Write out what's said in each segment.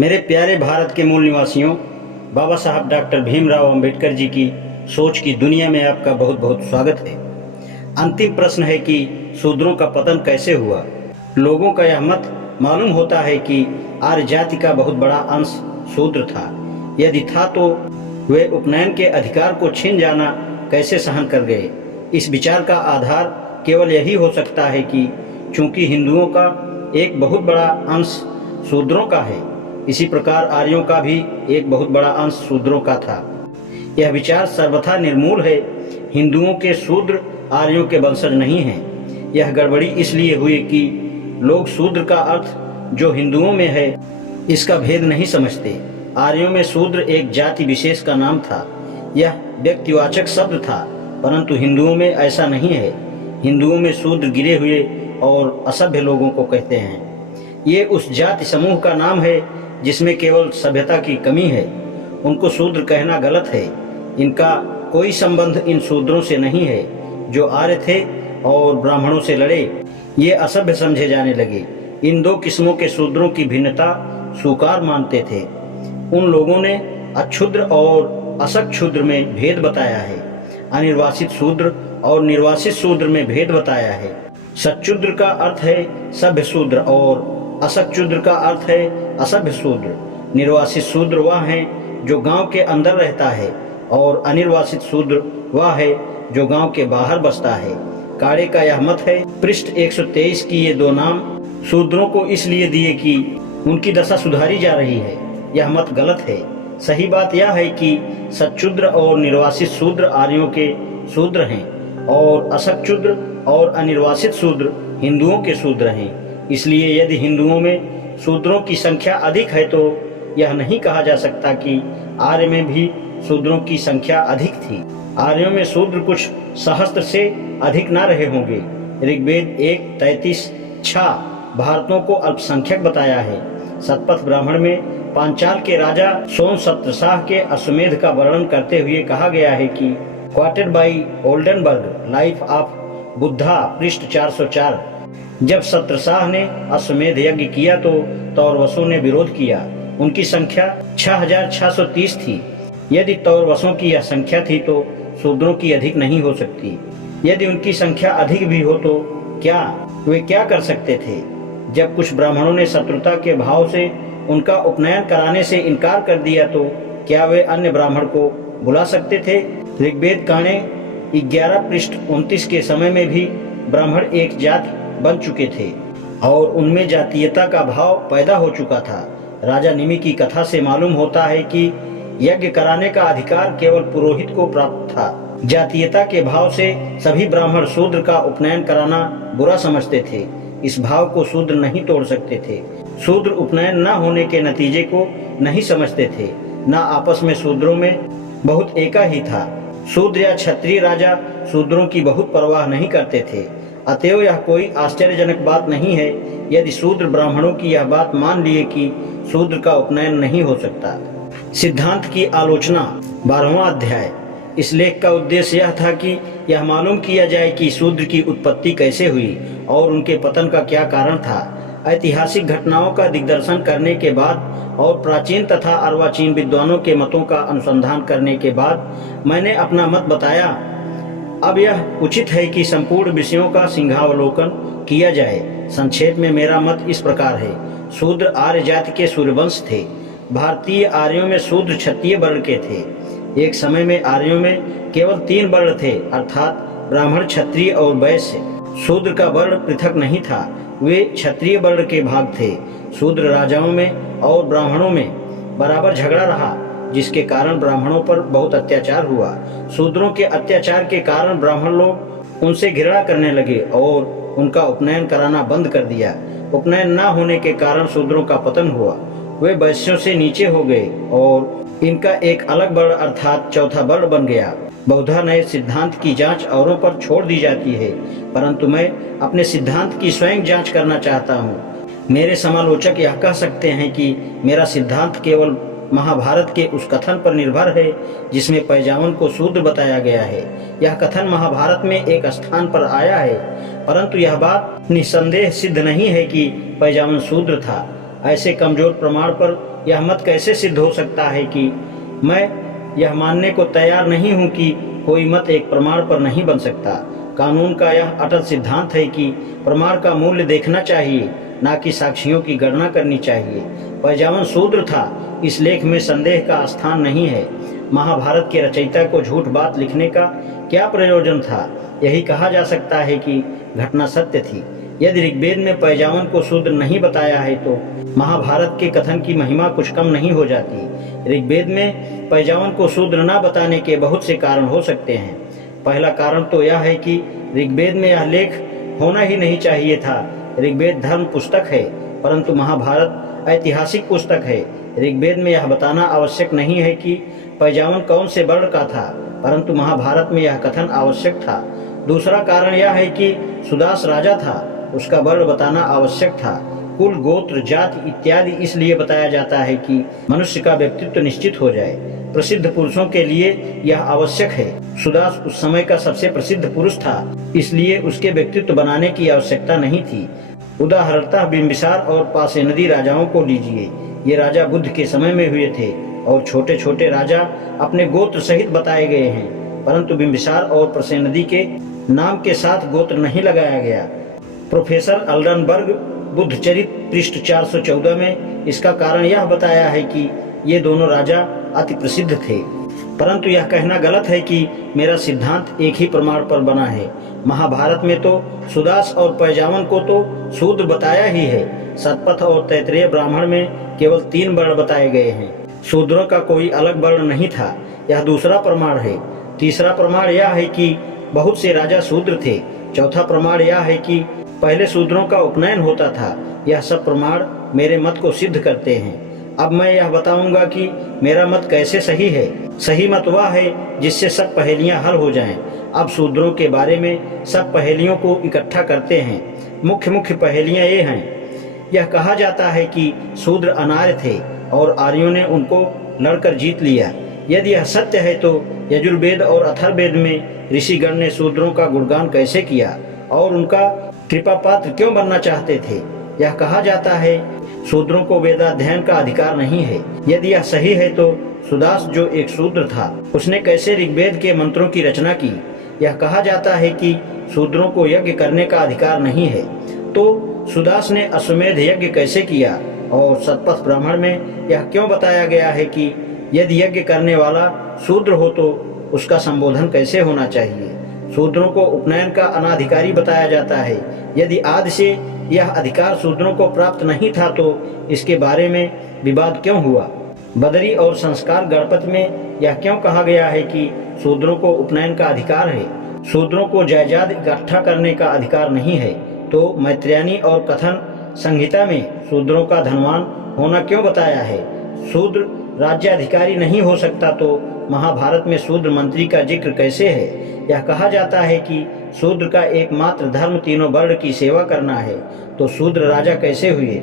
मेरे प्यारे भारत के मूल निवासियों, बाबा साहब डॉक्टर भीमराव अंबेडकर जी की सोच की दुनिया में आपका बहुत बहुत स्वागत है। अंतिम प्रश्न है कि शूद्रों का पतन कैसे हुआ। लोगों का यह मत मालूम होता है कि आर्य जाति का बहुत बड़ा अंश शूद्र था। यदि था तो वे उपनयन के अधिकार को छीन जाना कैसे सहन कर गए। इस विचार का आधार केवल यही हो सकता है कि चूंकि हिंदुओं का एक बहुत बड़ा अंश शूद्रों का है, इसी प्रकार आर्यों का भी एक बहुत बड़ा अंश शूद्रों का था। यह विचार सर्वथा निर्मूल है। हिंदुओं के शूद्र आर्यों के वंशज नहीं हैं। यह गड़बड़ी इसलिए हुई कि लोग शूद्र का अर्थ जो हिंदुओं में है इसका भेद नहीं समझते। आर्यों में शूद्र एक जाति विशेष का नाम था। यह व्यक्तिवाचक शब्द था, परंतु हिंदुओं में ऐसा नहीं है। हिंदुओं में शूद्र गिरे हुए और असभ्य लोगों को कहते हैं। ये उस जाति समूह का नाम है जिसमें केवल सभ्यता की कमी है। उनको शूद्र कहना गलत है। इनका कोई संबंध इन शूद्रों से नहीं है जो आर्य थे और ब्राह्मणों से लड़े। ये असभ्य समझे जाने लगे। इन दो किस्मों के शूद्रों की भिन्नता स्वीकार मानते थे। उन लोगों ने अक्षुद्र और असक्षुद्र में भेद बताया है। अनिर्वासित शूद्र और निर्वासित शूद्र में भेद बताया है। सच्चुद्र का अर्थ है सभ्य शूद्र और असक्षुद्र का अर्थ है असभ्य शूद्र। निर्वासित शूद्र वह है जो गांव के अंदर रहता है और अनिर्वासित शूद्र वह है जो गांव के बाहर बसता है। काड़े का यह मत है। पृष्ठ 123 की ये दो नाम शूद्रों को इसलिए दिए कि उनकी दशा सुधारी जा रही है। यह मत गलत है। सही बात यह है कि सच्चुद्र और निर्वासित शूद्र आर्यों के शूद्र हैं और असक्षुद्र और अनिर्वासित शूद्र हिंदुओं के शूद्र हैं। इसलिए यदि हिंदुओं में शूद्रों की संख्या अधिक है तो यह नहीं कहा जा सकता कि आर्य में भी शूद्रों की संख्या अधिक थी। आर्यों में शूद्र कुछ सहस्त्र से अधिक न रहे होंगे। ऋग्वेद 1:33 भारतों को अल्पसंख्यक बताया है। शतपथ ब्राह्मण में पांचाल के राजा सोम सत्रशाह के अश्वमेध का वर्णन करते हुए कहा गया है कि quoted by Oldenberg life of Buddha पृष्ठ 404। जब सत्रशाह ने अश्वमेध यज्ञ किया तो तौरवसों ने विरोध किया। उनकी संख्या 6630 थी। यदि तौरवसों की यह संख्या थी तो शूद्रों की अधिक नहीं हो सकती। यदि उनकी संख्या अधिक भी हो तो वे क्या कर सकते थे। जब कुछ ब्राह्मणों ने शत्रुता के भाव से उनका उपनयन कराने से इनकार कर दिया तो क्या वे अन्य ब्राह्मण को बुला सकते थे। ऋग्वेद काणे 11 पृष्ठ 29 के समय में भी ब्राह्मण एक जाति बन चुके थे और उनमें जातीयता का भाव पैदा हो चुका था। राजा निमि की कथा से मालूम होता है कि यज्ञ कराने का अधिकार केवल पुरोहित को प्राप्त था। जातीयता के भाव से सभी ब्राह्मण शूद्र का उपनयन कराना बुरा समझते थे। इस भाव को शूद्र नहीं तोड़ सकते थे। शूद्र उपनयन न होने के नतीजे को नहीं समझते थे। न आपस में शूद्रों में बहुत एका ही था। शूद्र या क्षत्रिय राजा शूद्रों की बहुत परवाह नहीं करते थे। अतएव यह कोई आश्चर्यजनक बात नहीं है यदि शूद्र ब्राह्मणों की यह बात मान लिए कि शूद्र का उपनयन नहीं हो सकता। सिद्धांत की आलोचना 12वां अध्याय। इस लेख का उद्देश्य यह था कि यह मालूम किया जाए कि शूद्र की उत्पत्ति कैसे हुई और उनके पतन का क्या कारण था। ऐतिहासिक घटनाओं का दिग्दर्शन करने के बाद और प्राचीन तथा अर्वाचीन विद्वानों के मतों का अनुसंधान करने के बाद मैंने अपना मत बताया। अब यह उचित है कि संपूर्ण विषयों का सिंहावलोकन किया जाए। संक्षेप में मेरा मत इस प्रकार है। शूद्र आर्य जाति के सूर्यवंश थे। भारतीय आर्यों में शूद्र क्षत्रिय वर्ण के थे। एक समय में आर्यों में केवल 3 वर्ण थे, अर्थात ब्राह्मण, क्षत्रिय और वैश्य। शूद्र का वर्ण पृथक नहीं था, वे क्षत्रिय वर्ण के भाग थे। शूद्र राजाओं में और ब्राह्मणों में बराबर झगड़ा रहा, जिसके कारण ब्राह्मणों पर बहुत अत्याचार हुआ। शूद्रों के अत्याचार के कारण ब्राह्मण लोग उनसे घृणा करने लगे और उनका उपनयन कराना बंद कर दिया। उपनयन न होने के कारण शूद्रों का पतन हुआ। वे वैश्यों से नीचे हो गए और इनका एक अलग वर्ण अर्थात चौथा वर्ण बन गया। बहुधा नए सिद्धांत की जांच औरों पर छोड़ दी जाती है, परंतु मैं अपने सिद्धांत की स्वयं जांच करना चाहता हूँ। मेरे समालोचक यह कह सकते हैं कि मेरा सिद्धांत केवल महाभारत के उस कथन पर निर्भर है जिसमें पैजामन को शूद्र बताया गया है। यह कथन महाभारत में एक स्थान पर आया है, परंतु यह बात निसंदेह सिद्ध नहीं है कि पैजामन शूद्र था। ऐसे कमजोर प्रमाण पर यह मत कैसे सिद्ध हो सकता है कि मैं यह मानने को तैयार नहीं हूँ कि कोई मत एक प्रमाण पर नहीं बन सकता। कानून का यह अटल सिद्धांत है कि प्रमाण का मूल्य देखना चाहिए, ना कि साक्षियों की गणना करनी चाहिए। पैजावन शूद्र था, इस लेख में संदेह का स्थान नहीं है। महाभारत के रचयिता को झूठ बात लिखने का क्या प्रयोजन था? यही कहा जा सकता है कि घटना सत्य थी। यदि ऋग्वेद में पैजावन को शूद्र नहीं बताया है तो महाभारत के कथन की महिमा कुछ कम नहीं हो जाती। ऋग्वेद में पैजावन को शूद्र न बताने के बहुत से कारण हो सकते हैं। पहला कारण तो यह है कि ऋग्वेद में यह लेख होना ही नहीं चाहिए था। ऋग्वेद धर्म पुस्तक है, परंतु महाभारत ऐतिहासिक पुस्तक है। ऋग्वेद में यह बताना आवश्यक नहीं है कि पैजावन कौन से वर्ण का था, परंतु महाभारत में यह कथन आवश्यक था। दूसरा कारण यह है कि सुदास राजा था, उसका वर्ण बताना आवश्यक था। कुल, गोत्र, जाति इत्यादि इसलिए बताया जाता है कि मनुष्य का व्यक्तित्व निश्चित हो जाए। प्रसिद्ध पुरुषों के लिए यह आवश्यक है। सुदास उस समय का सबसे प्रसिद्ध पुरुष था, इसलिए उसके व्यक्तित्व बनाने की आवश्यकता नहीं थी। उदाहरणतः बिंबिसार और पासेनदी राजाओं को लीजिए। ये राजा बुद्ध के समय में हुए थे और छोटे छोटे राजा अपने गोत्र सहित बताए गए हैं, परंतु बिंबिसार और पासेनदी के नाम के साथ गोत्र नहीं लगाया गया। प्रोफेसर अल्डनबर्ग बुद्धचरित पृष्ठ 414 में इसका कारण यह बताया है कि ये दोनों राजा अति प्रसिद्ध थे। परंतु यह कहना गलत है कि मेरा सिद्धांत एक ही प्रमाण पर बना है। महाभारत में तो सुदास और पैजावन को तो शूद्र बताया ही है। सतपथ और तैत्तिरीय ब्राह्मण में केवल 3 वर्ण बताए गए हैं। शूद्रों का कोई अलग वर्ण नहीं था, यह दूसरा प्रमाण है। तीसरा प्रमाण यह है कि बहुत से राजा शूद्र थे। चौथा प्रमाण यह है कि पहले शूद्रों का उपनयन होता था। यह सब प्रमाण मेरे मत को सिद्ध करते हैं। अब मैं यह बताऊंगा कि मेरा मत कैसे सही है। सही मत वह है जिससे सब पहेलियां हल हो जाएं। अब शूद्रों के बारे में सब पहेलियों को इकट्ठा करते हैं। मुख्य मुख्य पहेलियां ये हैं। यह कहा जाता है कि शूद्र अनार्य थे और आर्यों ने उनको लड़कर जीत लिया। यदि यह सत्य है तो यजुर्वेद और अथर्ववेद में ऋषिगण ने शूद्रों का गुणगान कैसे किया और उनका कृपा पात्र क्यों बनना चाहते थे? यह कहा जाता है शूद्रों को वेदाध्ययन का अधिकार नहीं है। यदि यह सही है तो सुदास जो एक शूद्र था, उसने कैसे ऋग्वेद के मंत्रों की रचना की? यह कहा जाता है कि शूद्रों को यज्ञ करने का अधिकार नहीं है, तो सुदास ने अश्वमेध यज्ञ कैसे किया? और शतपथ ब्राह्मण में यह क्यों बताया गया है कि यदि यज्ञ करने वाला शूद्र हो तो उसका संबोधन कैसे होना चाहिए? शूद्रों को उपनयन का अनाधिकारी बताया जाता है। यदि आदि से यह अधिकार शूद्रों को प्राप्त नहीं था तो इसके बारे में विवाद क्यों हुआ? बदरी और संस्कार गणपत में यह क्यों कहा गया है कि शूद्रों को उपनयन का अधिकार है? शूद्रों को जायदाद इकट्ठा करने का अधिकार नहीं है, तो मैत्रेयनी और कथन संहिता में शूद्रों का धनवान होना क्यों बताया है? शूद्र राज्याधिकारी नहीं हो सकता तो महाभारत में शूद्र मंत्री का जिक्र कैसे है? यह कहा जाता है कि शूद्र का एकमात्र धर्म तीनों वर्ण की सेवा करना है, तो शूद्र राजा कैसे हुए?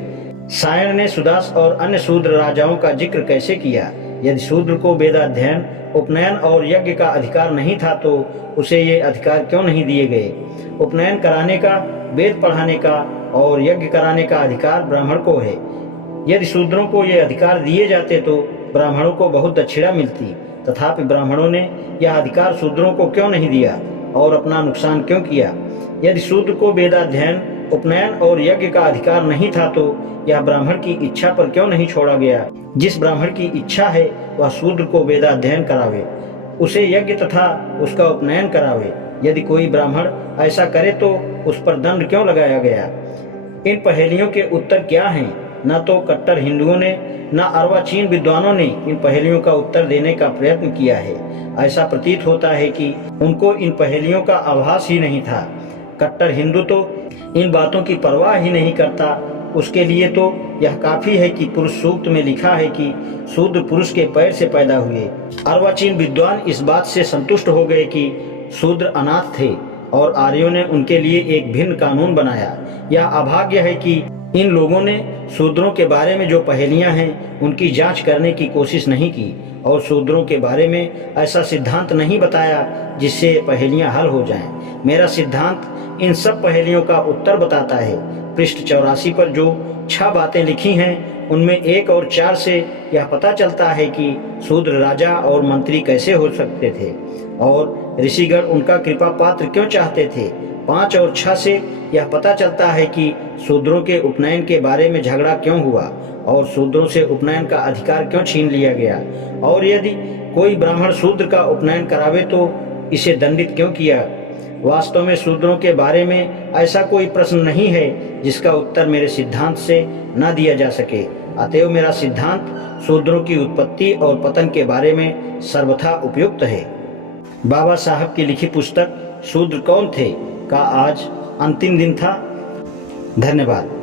सायण ने सुदास और अन्य शूद्र राजाओं का जिक्र कैसे किया? यदि शूद्र को वेदाध्ययन, उपनयन और यज्ञ का अधिकार नहीं था तो उसे ये अधिकार क्यों नहीं दिए गए? उपनयन कराने का, वेद पढ़ाने का और यज्ञ कराने का अधिकार ब्राह्मण को है। यदि शूद्रों को ये अधिकार दिए जाते तो ब्राह्मणों को बहुत दक्षिणा मिलती, तथापि ब्राह्मणों ने यह अधिकार शूद्रों को क्यों नहीं दिया और अपना नुकसान क्यों किया? यदि शूद्र को वेदाध्ययन, उपनयन और यज्ञ का अधिकार नहीं था तो यह ब्राह्मण की इच्छा पर क्यों नहीं छोड़ा गया? जिस ब्राह्मण की इच्छा है वह शूद्र को वेदाध्ययन करावे, उसे यज्ञ तथा उसका उपनयन करावे। यदि कोई ब्राह्मण ऐसा करे तो उस पर दंड क्यों लगाया गया? इन पहेलियों के उत्तर क्या हैं? न तो कट्टर हिंदुओं ने न अर्वाचीन विद्वानों ने इन पहेलियों का उत्तर देने का प्रयत्न किया है। ऐसा प्रतीत होता है कि उनको इन पहेलियों का आभास ही नहीं था। कट्टर हिंदू तो इन बातों की परवाह ही नहीं करता। उसके लिए तो यह काफी है कि पुरुष सूक्त में लिखा है कि शूद्र पुरुष के पैर से पैदा हुए। अर्वाचीन विद्वान इस बात से संतुष्ट हो गए कि शूद्र अनाथ थे और आर्यों ने उनके लिए एक भिन्न कानून बनाया। यह अभाग्य है कि इन लोगों ने शूद्रों के बारे में जो पहेलियां हैं उनकी जांच करने की कोशिश नहीं की और शूद्रों के बारे में ऐसा सिद्धांत नहीं बताया जिससे पहेलियां हल हो जाएं। मेरा सिद्धांत इन सब पहेलियों का उत्तर बताता है। पृष्ठ 84 पर जो 6 बातें लिखी हैं उनमें 1 और 4 से यह पता चलता है कि शूद्र राजा और मंत्री कैसे हो सकते थे और ऋषिगण उनका कृपा पात्र क्यों चाहते थे। 5 और 6 से यह पता चलता है कि शूद्रों के उपनयन के बारे में झगड़ा क्यों हुआ और शूद्रों से उपनयन का अधिकार क्यों छीन लिया गया, और यदि कोई ब्राह्मण शूद्र का उपनयन करावे तो इसे दंडित क्यों किया। वास्तव में शूद्रों के बारे में ऐसा कोई प्रश्न नहीं है जिसका उत्तर मेरे सिद्धांत से न दिया जा सके। अतएव मेरा सिद्धांत शूद्रों की उत्पत्ति और पतन के बारे में सर्वथा उपयुक्त है। बाबा साहब की लिखी पुस्तक शूद्र कौन थे का आज अंतिम दिन था। धन्यवाद।